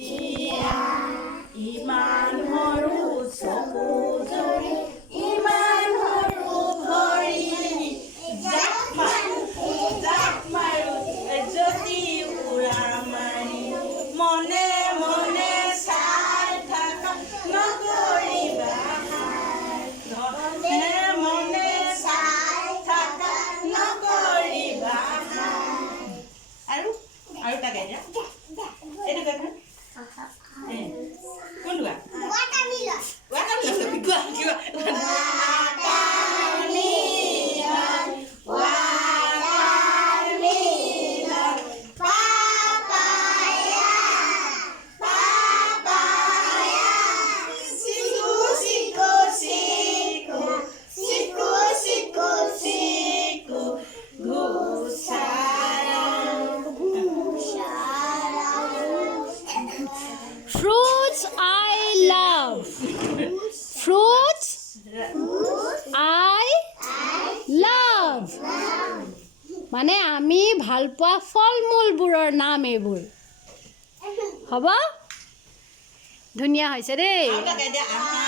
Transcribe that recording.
ইয়া ইমান সৰু চকু জৰি ইমান সৰু ভৰি জাপ মাৰো যদি উৰা মাৰি মনে মনে চাই থাকা নকৰিবা মনে মনে চাই থাকা নকৰিবা আৰু এটা গাই দিয়া এইটো গাই কোনটো গা watermelon Fruits I love. Fruits I love. মানে আমি ভাল পোৱা ফল মূলবোৰৰ নাম এইবোৰ হ'ব ধুনীয়া হৈছে দেই।